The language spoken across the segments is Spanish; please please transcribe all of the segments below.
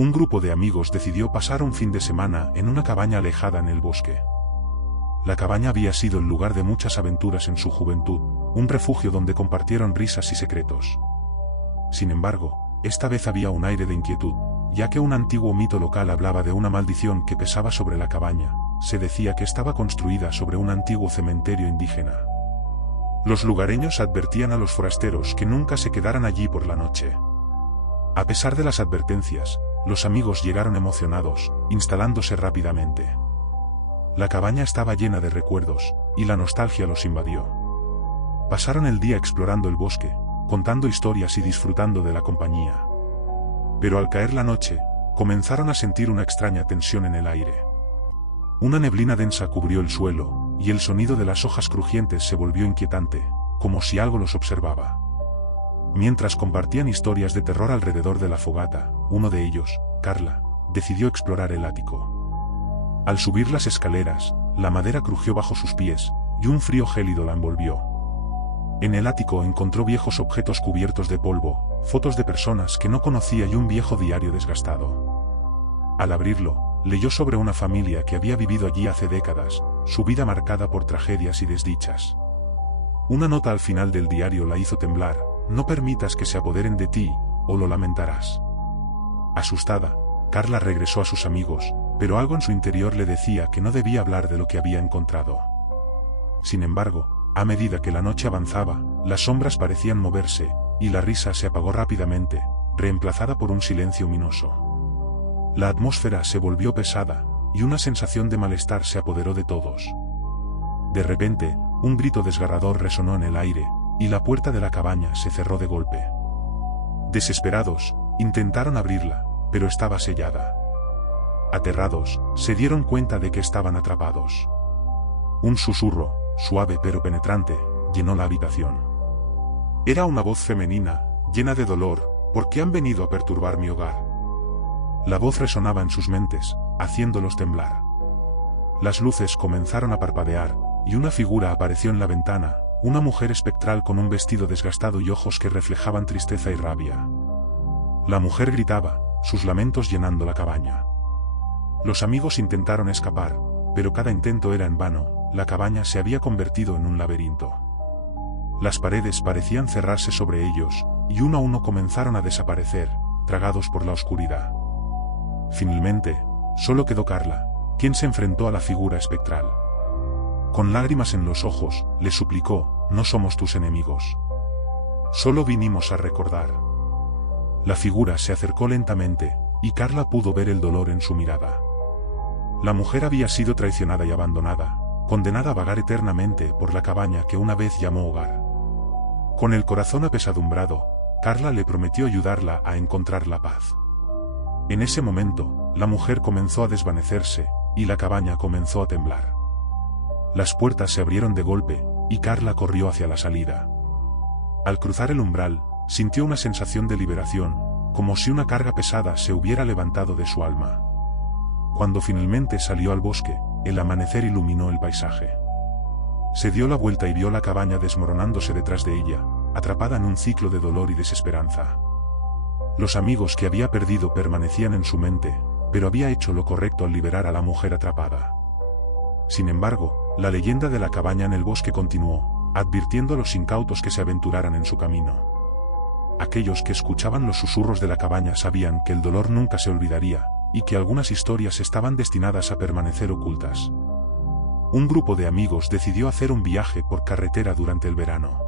Un grupo de amigos decidió pasar un fin de semana en una cabaña alejada en el bosque. La cabaña había sido el lugar de muchas aventuras en su juventud, un refugio donde compartieron risas y secretos. Sin embargo, esta vez había un aire de inquietud, ya que un antiguo mito local hablaba de una maldición que pesaba sobre la cabaña. Se decía que estaba construida sobre un antiguo cementerio indígena. Los lugareños advertían a los forasteros que nunca se quedaran allí por la noche. A pesar de las advertencias, los amigos llegaron emocionados, instalándose rápidamente. La cabaña estaba llena de recuerdos, y la nostalgia los invadió. Pasaron el día explorando el bosque, contando historias y disfrutando de la compañía. Pero al caer la noche, comenzaron a sentir una extraña tensión en el aire. Una neblina densa cubrió el suelo, y el sonido de las hojas crujientes se volvió inquietante, como si algo los observaba. Mientras compartían historias de terror alrededor de la fogata, uno de ellos, Carla, decidió explorar el ático. Al subir las escaleras, la madera crujió bajo sus pies, y un frío gélido la envolvió. En el ático encontró viejos objetos cubiertos de polvo, fotos de personas que no conocía y un viejo diario desgastado. Al abrirlo, leyó sobre una familia que había vivido allí hace décadas, su vida marcada por tragedias y desdichas. Una nota al final del diario la hizo temblar: no permitas que se apoderen de ti, o lo lamentarás. Asustada, Carla regresó a sus amigos, pero algo en su interior le decía que no debía hablar de lo que había encontrado. Sin embargo, a medida que la noche avanzaba, las sombras parecían moverse, y la risa se apagó rápidamente, reemplazada por un silencio ominoso. La atmósfera se volvió pesada, y una sensación de malestar se apoderó de todos. De repente, un grito desgarrador resonó en el aire, y la puerta de la cabaña se cerró de golpe. Desesperados, intentaron abrirla, pero estaba sellada. Aterrados, se dieron cuenta de que estaban atrapados. Un susurro, suave pero penetrante, llenó la habitación. Era una voz femenina, llena de dolor: ¿por qué han venido a perturbar mi hogar? La voz resonaba en sus mentes, haciéndolos temblar. Las luces comenzaron a parpadear, y una figura apareció en la ventana, una mujer espectral con un vestido desgastado y ojos que reflejaban tristeza y rabia. La mujer gritaba, sus lamentos llenando la cabaña. Los amigos intentaron escapar, pero cada intento era en vano. La cabaña se había convertido en un laberinto. Las paredes parecían cerrarse sobre ellos, y uno a uno comenzaron a desaparecer, tragados por la oscuridad. Finalmente, solo quedó Carla, quien se enfrentó a la figura espectral. Con lágrimas en los ojos, le suplicó: no somos tus enemigos. Solo vinimos a recordar. La figura se acercó lentamente, y Carla pudo ver el dolor en su mirada. La mujer había sido traicionada y abandonada, condenada a vagar eternamente por la cabaña que una vez llamó hogar. Con el corazón apesadumbrado, Carla le prometió ayudarla a encontrar la paz. En ese momento, la mujer comenzó a desvanecerse, y la cabaña comenzó a temblar. Las puertas se abrieron de golpe, y Carla corrió hacia la salida. Al cruzar el umbral, sintió una sensación de liberación, como si una carga pesada se hubiera levantado de su alma. Cuando finalmente salió al bosque, el amanecer iluminó el paisaje. Se dio la vuelta y vio la cabaña desmoronándose detrás de ella, atrapada en un ciclo de dolor y desesperanza. Los amigos que había perdido permanecían en su mente, pero había hecho lo correcto al liberar a la mujer atrapada. Sin embargo, la leyenda de la cabaña en el bosque continuó, advirtiendo a los incautos que se aventuraran en su camino. Aquellos que escuchaban los susurros de la cabaña sabían que el dolor nunca se olvidaría, y que algunas historias estaban destinadas a permanecer ocultas. Un grupo de amigos decidió hacer un viaje por carretera durante el verano.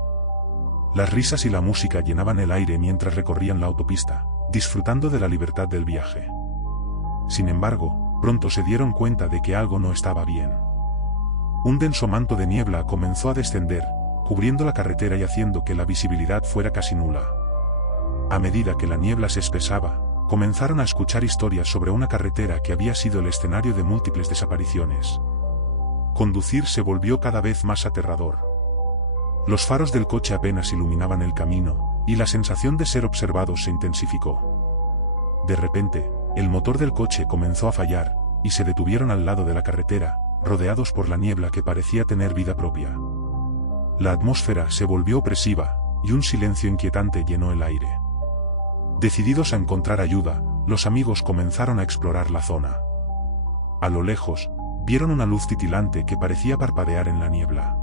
Las risas y la música llenaban el aire mientras recorrían la autopista, disfrutando de la libertad del viaje. Sin embargo, pronto se dieron cuenta de que algo no estaba bien. Un denso manto de niebla comenzó a descender, cubriendo la carretera y haciendo que la visibilidad fuera casi nula. A medida que la niebla se espesaba, comenzaron a escuchar historias sobre una carretera que había sido el escenario de múltiples desapariciones. Conducir se volvió cada vez más aterrador. Los faros del coche apenas iluminaban el camino, y la sensación de ser observados se intensificó. De repente, el motor del coche comenzó a fallar, y se detuvieron al lado de la carretera, rodeados por la niebla que parecía tener vida propia. La atmósfera se volvió opresiva, y un silencio inquietante llenó el aire. Decididos a encontrar ayuda, los amigos comenzaron a explorar la zona. A lo lejos, vieron una luz titilante que parecía parpadear en la niebla.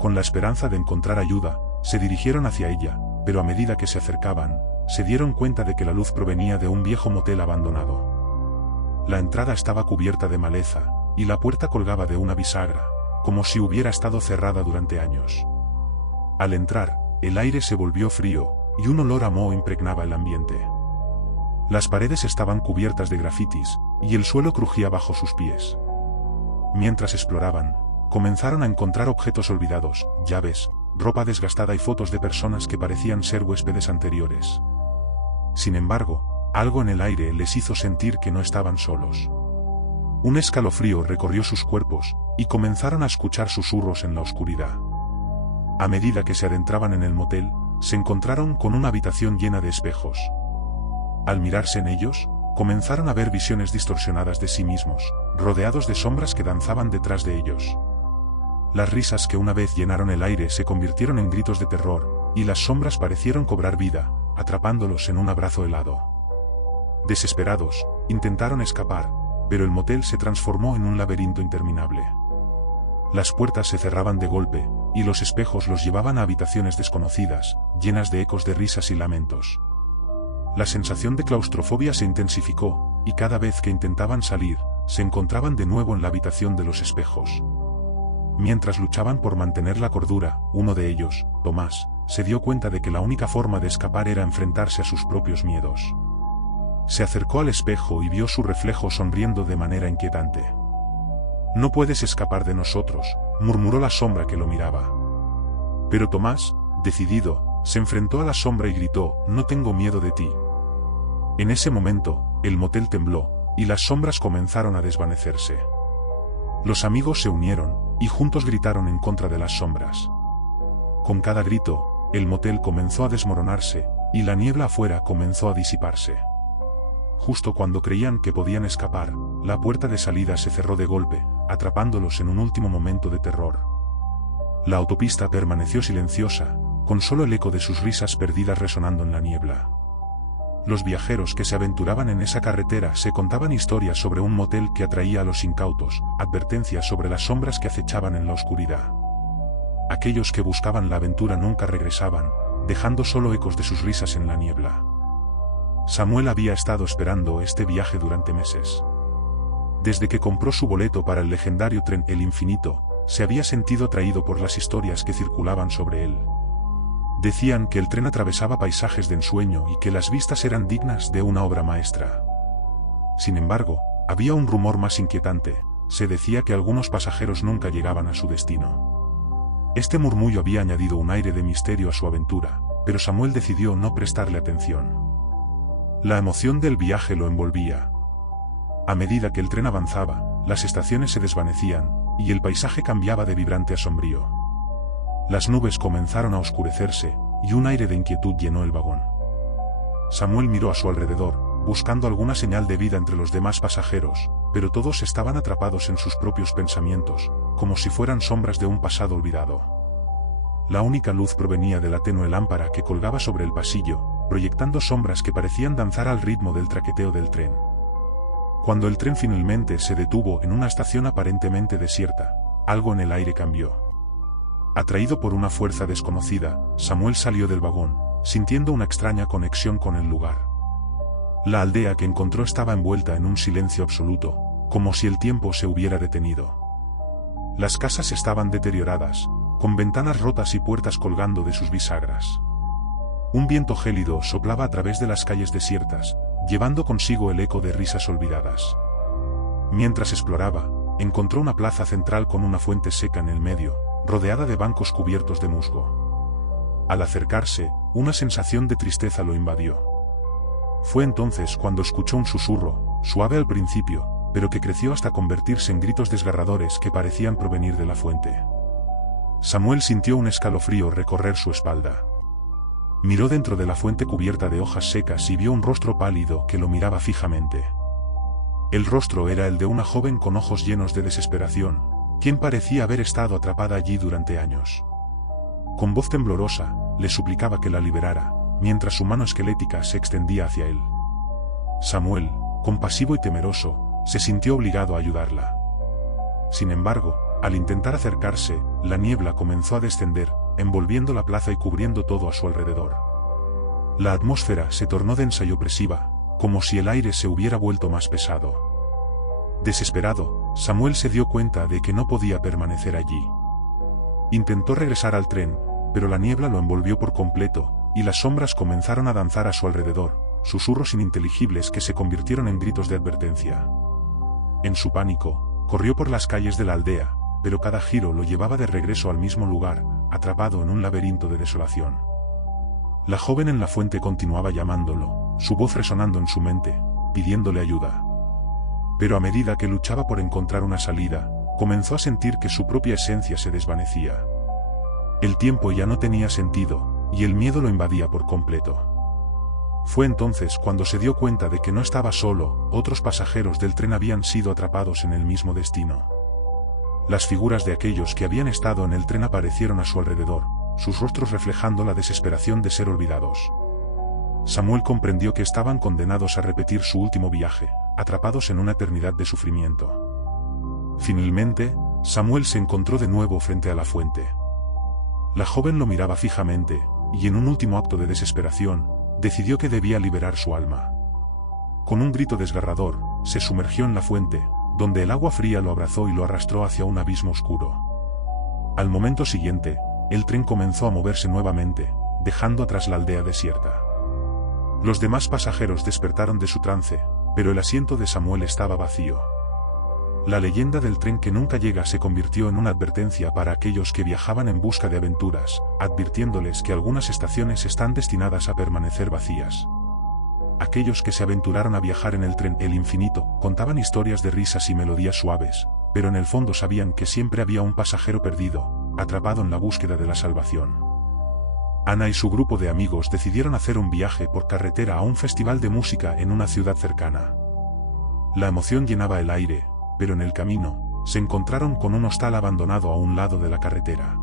Con la esperanza de encontrar ayuda, se dirigieron hacia ella, pero a medida que se acercaban, se dieron cuenta de que la luz provenía de un viejo motel abandonado. La entrada estaba cubierta de maleza, y la puerta colgaba de una bisagra, como si hubiera estado cerrada durante años. Al entrar, el aire se volvió frío, y un olor a moho impregnaba el ambiente. Las paredes estaban cubiertas de grafitis, y el suelo crujía bajo sus pies. Mientras exploraban, comenzaron a encontrar objetos olvidados, llaves, ropa desgastada y fotos de personas que parecían ser huéspedes anteriores. Sin embargo, algo en el aire les hizo sentir que no estaban solos. Un escalofrío recorrió sus cuerpos, y comenzaron a escuchar susurros en la oscuridad. A medida que se adentraban en el motel, se encontraron con una habitación llena de espejos. Al mirarse en ellos, comenzaron a ver visiones distorsionadas de sí mismos, rodeados de sombras que danzaban detrás de ellos. Las risas que una vez llenaron el aire se convirtieron en gritos de terror, y las sombras parecieron cobrar vida, atrapándolos en un abrazo helado. Desesperados, intentaron escapar, pero el motel se transformó en un laberinto interminable. Las puertas se cerraban de golpe, y los espejos los llevaban a habitaciones desconocidas, llenas de ecos de risas y lamentos. La sensación de claustrofobia se intensificó, y cada vez que intentaban salir, se encontraban de nuevo en la habitación de los espejos. Mientras luchaban por mantener la cordura, uno de ellos, Tomás, se dio cuenta de que la única forma de escapar era enfrentarse a sus propios miedos. Se acercó al espejo y vio su reflejo sonriendo de manera inquietante. «No puedes escapar de nosotros», murmuró la sombra que lo miraba. Pero Tomás, decidido, se enfrentó a la sombra y gritó: «No tengo miedo de ti». En ese momento, el motel tembló, y las sombras comenzaron a desvanecerse. Los amigos se unieron, y juntos gritaron en contra de las sombras. Con cada grito, el motel comenzó a desmoronarse, y la niebla afuera comenzó a disiparse. Justo cuando creían que podían escapar, la puerta de salida se cerró de golpe, atrapándolos en un último momento de terror. La autopista permaneció silenciosa, con solo el eco de sus risas perdidas resonando en la niebla. Los viajeros que se aventuraban en esa carretera se contaban historias sobre un motel que atraía a los incautos, advertencias sobre las sombras que acechaban en la oscuridad. Aquellos que buscaban la aventura nunca regresaban, dejando solo ecos de sus risas en la niebla. Samuel había estado esperando este viaje durante meses. Desde que compró su boleto para el legendario tren El Infinito, se había sentido atraído por las historias que circulaban sobre él. Decían que el tren atravesaba paisajes de ensueño y que las vistas eran dignas de una obra maestra. Sin embargo, había un rumor más inquietante: se decía que algunos pasajeros nunca llegaban a su destino. Este murmullo había añadido un aire de misterio a su aventura, pero Samuel decidió no prestarle atención. La emoción del viaje lo envolvía. A medida que el tren avanzaba, las estaciones se desvanecían, y el paisaje cambiaba de vibrante a sombrío. Las nubes comenzaron a oscurecerse, y un aire de inquietud llenó el vagón. Samuel miró a su alrededor, buscando alguna señal de vida entre los demás pasajeros, pero todos estaban atrapados en sus propios pensamientos, como si fueran sombras de un pasado olvidado. La única luz provenía de la tenue lámpara que colgaba sobre el pasillo, proyectando sombras que parecían danzar al ritmo del traqueteo del tren. Cuando el tren finalmente se detuvo en una estación aparentemente desierta, algo en el aire cambió. Atraído por una fuerza desconocida, Samuel salió del vagón, sintiendo una extraña conexión con el lugar. La aldea que encontró estaba envuelta en un silencio absoluto, como si el tiempo se hubiera detenido. Las casas estaban deterioradas, con ventanas rotas y puertas colgando de sus bisagras. Un viento gélido soplaba a través de las calles desiertas, llevando consigo el eco de risas olvidadas. Mientras exploraba, encontró una plaza central con una fuente seca en el medio, rodeada de bancos cubiertos de musgo. Al acercarse, una sensación de tristeza lo invadió. Fue entonces cuando escuchó un susurro, suave al principio, pero que creció hasta convertirse en gritos desgarradores que parecían provenir de la fuente. Samuel sintió un escalofrío recorrer su espalda. Miró dentro de la fuente cubierta de hojas secas y vio un rostro pálido que lo miraba fijamente. El rostro era el de una joven con ojos llenos de desesperación, quien parecía haber estado atrapada allí durante años. Con voz temblorosa, le suplicaba que la liberara, mientras su mano esquelética se extendía hacia él. Samuel, compasivo y temeroso, se sintió obligado a ayudarla. Sin embargo, al intentar acercarse, la niebla comenzó a descender, envolviendo la plaza y cubriendo todo a su alrededor. La atmósfera se tornó densa y opresiva, como si el aire se hubiera vuelto más pesado. Desesperado, Samuel se dio cuenta de que no podía permanecer allí. Intentó regresar al tren, pero la niebla lo envolvió por completo, y las sombras comenzaron a danzar a su alrededor, susurros ininteligibles que se convirtieron en gritos de advertencia. En su pánico, corrió por las calles de la aldea, pero cada giro lo llevaba de regreso al mismo lugar, atrapado en un laberinto de desolación. La joven en la fuente continuaba llamándolo, su voz resonando en su mente, pidiéndole ayuda. Pero a medida que luchaba por encontrar una salida, comenzó a sentir que su propia esencia se desvanecía. El tiempo ya no tenía sentido, y el miedo lo invadía por completo. Fue entonces cuando se dio cuenta de que no estaba solo, otros pasajeros del tren habían sido atrapados en el mismo destino. Las figuras de aquellos que habían estado en el tren aparecieron a su alrededor, sus rostros reflejando la desesperación de ser olvidados. Samuel comprendió que estaban condenados a repetir su último viaje, atrapados en una eternidad de sufrimiento. Finalmente, Samuel se encontró de nuevo frente a la fuente. La joven lo miraba fijamente, y en un último acto de desesperación, decidió que debía liberar su alma. Con un grito desgarrador, se sumergió en la fuente, donde el agua fría lo abrazó y lo arrastró hacia un abismo oscuro. Al momento siguiente, el tren comenzó a moverse nuevamente, dejando atrás la aldea desierta. Los demás pasajeros despertaron de su trance, pero el asiento de Samuel estaba vacío. La leyenda del tren que nunca llega se convirtió en una advertencia para aquellos que viajaban en busca de aventuras, advirtiéndoles que algunas estaciones están destinadas a permanecer vacías. Aquellos que se aventuraron a viajar en el tren El Infinito contaban historias de risas y melodías suaves, pero en el fondo sabían que siempre había un pasajero perdido, atrapado en la búsqueda de la salvación. Ana y su grupo de amigos decidieron hacer un viaje por carretera a un festival de música en una ciudad cercana. La emoción llenaba el aire, pero en el camino, se encontraron con un hostal abandonado a un lado de la carretera.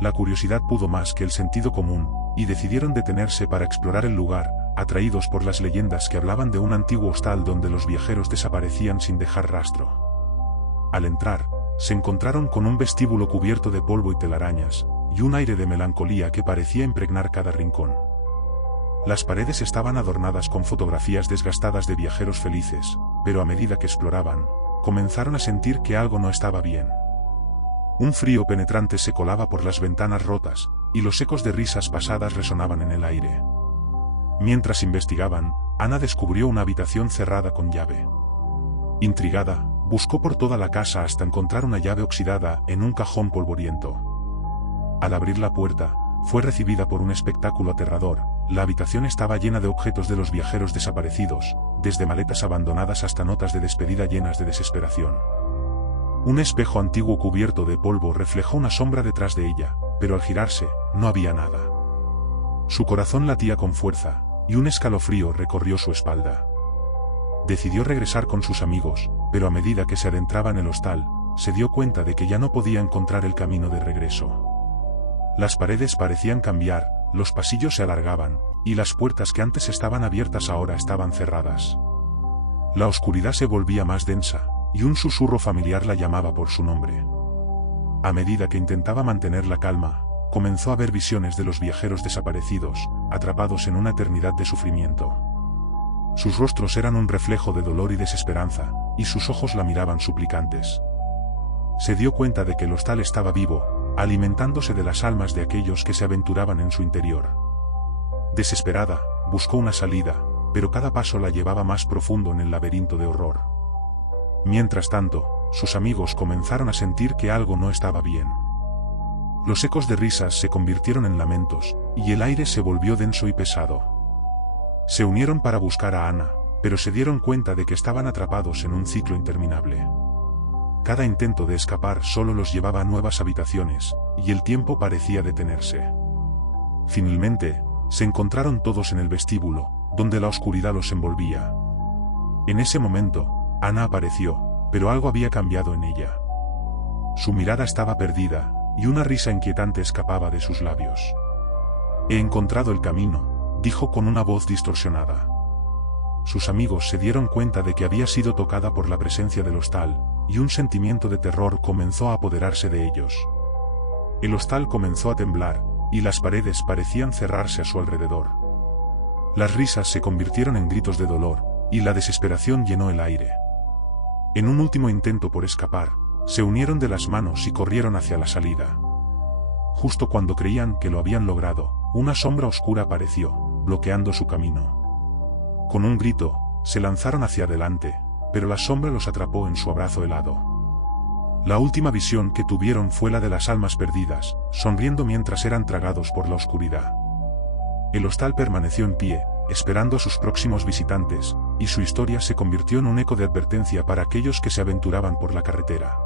La curiosidad pudo más que el sentido común, y decidieron detenerse para explorar el lugar, atraídos por las leyendas que hablaban de un antiguo hostal donde los viajeros desaparecían sin dejar rastro. Al entrar, se encontraron con un vestíbulo cubierto de polvo y telarañas, y un aire de melancolía que parecía impregnar cada rincón. Las paredes estaban adornadas con fotografías desgastadas de viajeros felices, pero a medida que exploraban, comenzaron a sentir que algo no estaba bien. Un frío penetrante se colaba por las ventanas rotas, y los ecos de risas pasadas resonaban en el aire. Mientras investigaban, Ana descubrió una habitación cerrada con llave. Intrigada, buscó por toda la casa hasta encontrar una llave oxidada en un cajón polvoriento. Al abrir la puerta, fue recibida por un espectáculo aterrador. La habitación estaba llena de objetos de los viajeros desaparecidos, desde maletas abandonadas hasta notas de despedida llenas de desesperación. Un espejo antiguo cubierto de polvo reflejó una sombra detrás de ella, pero al girarse, no había nada. Su corazón latía con fuerza, y un escalofrío recorrió su espalda. Decidió regresar con sus amigos, pero a medida que se adentraba en el hostal, se dio cuenta de que ya no podía encontrar el camino de regreso. Las paredes parecían cambiar, los pasillos se alargaban, y las puertas que antes estaban abiertas ahora estaban cerradas. La oscuridad se volvía más densa, y un susurro familiar la llamaba por su nombre. A medida que intentaba mantener la calma, comenzó a ver visiones de los viajeros desaparecidos, atrapados en una eternidad de sufrimiento. Sus rostros eran un reflejo de dolor y desesperanza, y sus ojos la miraban suplicantes. Se dio cuenta de que el hostal estaba vivo, alimentándose de las almas de aquellos que se aventuraban en su interior. Desesperada, buscó una salida, pero cada paso la llevaba más profundo en el laberinto de horror. Mientras tanto, sus amigos comenzaron a sentir que algo no estaba bien. Los ecos de risas se convirtieron en lamentos, y el aire se volvió denso y pesado. Se unieron para buscar a Ana, pero se dieron cuenta de que estaban atrapados en un ciclo interminable. Cada intento de escapar solo los llevaba a nuevas habitaciones, y el tiempo parecía detenerse. Finalmente, se encontraron todos en el vestíbulo, donde la oscuridad los envolvía. En ese momento, Ana apareció, pero algo había cambiado en ella. Su mirada estaba perdida, y una risa inquietante escapaba de sus labios. «He encontrado el camino», dijo con una voz distorsionada. sus amigos se dieron cuenta de que había sido tocada por la presencia del hostal, y un sentimiento de terror comenzó a apoderarse de ellos. El hostal comenzó a temblar, y las paredes parecían cerrarse a su alrededor. Las risas se convirtieron en gritos de dolor, y la desesperación llenó el aire. En un último intento por escapar, se unieron de las manos y corrieron hacia la salida. Justo cuando creían que lo habían logrado, una sombra oscura apareció, bloqueando su camino. Con un grito, se lanzaron hacia adelante, pero la sombra los atrapó en su abrazo helado. La última visión que tuvieron fue la de las almas perdidas, sonriendo mientras eran tragados por la oscuridad. El hostal permaneció en pie, esperando a sus próximos visitantes, y su historia se convirtió en un eco de advertencia para aquellos que se aventuraban por la carretera.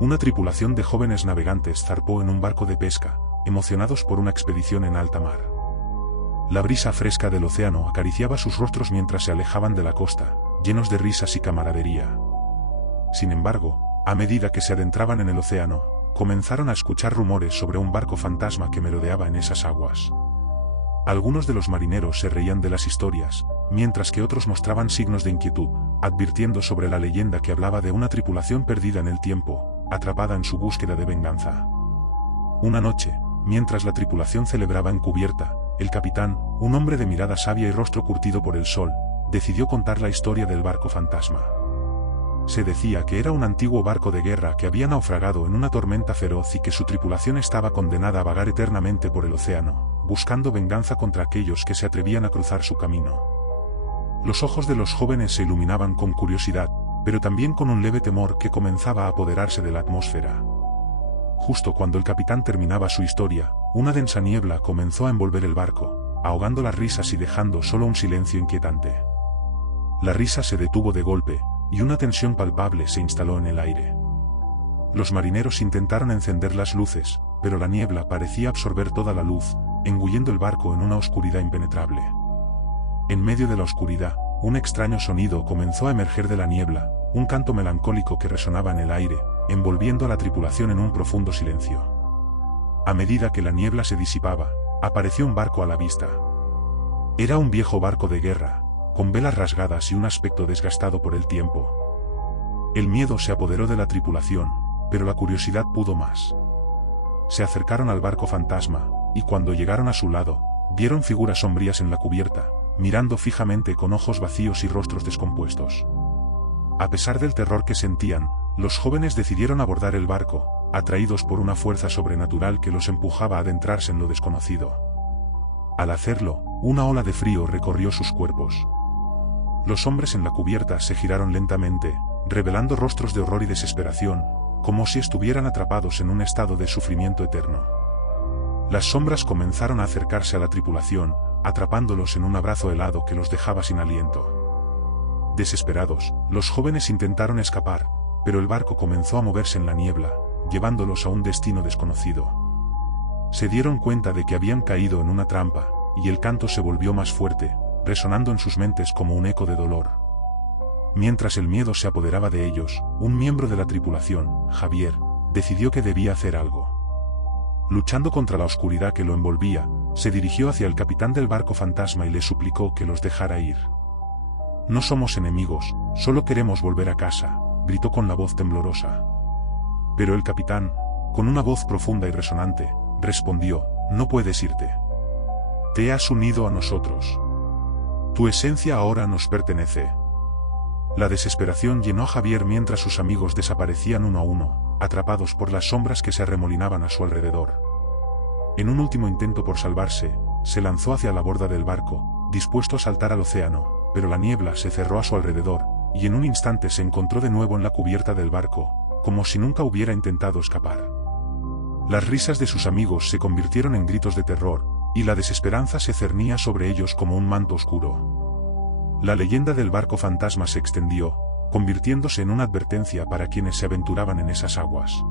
Una tripulación de jóvenes navegantes zarpó en un barco de pesca, emocionados por una expedición en alta mar. La brisa fresca del océano acariciaba sus rostros mientras se alejaban de la costa, llenos de risas y camaradería. Sin embargo, a medida que se adentraban en el océano, comenzaron a escuchar rumores sobre un barco fantasma que merodeaba en esas aguas. Algunos de los marineros se reían de las historias, mientras que otros mostraban signos de inquietud, advirtiendo sobre la leyenda que hablaba de una tripulación perdida en el tiempo, atrapada en su búsqueda de venganza. Una noche, mientras la tripulación celebraba en cubierta, el capitán, un hombre de mirada sabia y rostro curtido por el sol, decidió contar la historia del barco fantasma. Se decía que era un antiguo barco de guerra que había naufragado en una tormenta feroz y que su tripulación estaba condenada a vagar eternamente por el océano, buscando venganza contra aquellos que se atrevían a cruzar su camino. Los ojos de los jóvenes se iluminaban con curiosidad, pero también con un leve temor que comenzaba a apoderarse de la atmósfera. Justo cuando el capitán terminaba su historia, una densa niebla comenzó a envolver el barco, ahogando las risas y dejando solo un silencio inquietante. La risa se detuvo de golpe, y una tensión palpable se instaló en el aire. Los marineros intentaron encender las luces, pero la niebla parecía absorber toda la luz, engullendo el barco en una oscuridad impenetrable. En medio de la oscuridad, un extraño sonido comenzó a emerger de la niebla, un canto melancólico que resonaba en el aire, envolviendo a la tripulación en un profundo silencio. A medida que la niebla se disipaba, apareció un barco a la vista. Era un viejo barco de guerra, con velas rasgadas y un aspecto desgastado por el tiempo. El miedo se apoderó de la tripulación, pero la curiosidad pudo más. Se acercaron al barco fantasma, y cuando llegaron a su lado, vieron figuras sombrías en la cubierta, mirando fijamente con ojos vacíos y rostros descompuestos. A pesar del terror que sentían, los jóvenes decidieron abordar el barco, atraídos por una fuerza sobrenatural que los empujaba a adentrarse en lo desconocido. Al hacerlo, una ola de frío recorrió sus cuerpos. Los hombres en la cubierta se giraron lentamente, revelando rostros de horror y desesperación, como si estuvieran atrapados en un estado de sufrimiento eterno. Las sombras comenzaron a acercarse a la tripulación, atrapándolos en un abrazo helado que los dejaba sin aliento. Desesperados, los jóvenes intentaron escapar, pero el barco comenzó a moverse en la niebla, llevándolos a un destino desconocido. Se dieron cuenta de que habían caído en una trampa, y el canto se volvió más fuerte, resonando en sus mentes como un eco de dolor. Mientras el miedo se apoderaba de ellos, un miembro de la tripulación, Javier, decidió que debía hacer algo. Luchando contra la oscuridad que lo envolvía, se dirigió hacia el capitán del barco fantasma y le suplicó que los dejara ir. «No somos enemigos, solo queremos volver a casa», gritó con la voz temblorosa. Pero el capitán, con una voz profunda y resonante, respondió: «No puedes irte. Te has unido a nosotros. Tu esencia ahora nos pertenece». La desesperación llenó a Javier mientras sus amigos desaparecían uno a uno, atrapados por las sombras que se arremolinaban a su alrededor. En un último intento por salvarse, se lanzó hacia la borda del barco, dispuesto a saltar al océano, pero la niebla se cerró a su alrededor, y en un instante se encontró de nuevo en la cubierta del barco, como si nunca hubiera intentado escapar. Las risas de sus amigos se convirtieron en gritos de terror, y la desesperanza se cernía sobre ellos como un manto oscuro. La leyenda del barco fantasma se extendió, convirtiéndose en una advertencia para quienes se aventuraban en esas aguas.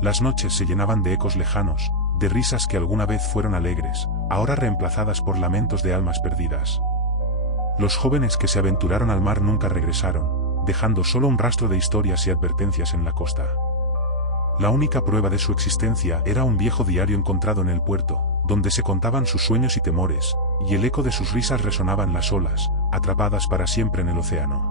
Las noches se llenaban de ecos lejanos, de risas que alguna vez fueron alegres, ahora reemplazadas por lamentos de almas perdidas. Los jóvenes que se aventuraron al mar nunca regresaron, dejando solo un rastro de historias y advertencias en la costa. La única prueba de su existencia era un viejo diario encontrado en el puerto, donde se contaban sus sueños y temores, y el eco de sus risas resonaba en las olas, atrapadas para siempre en el océano.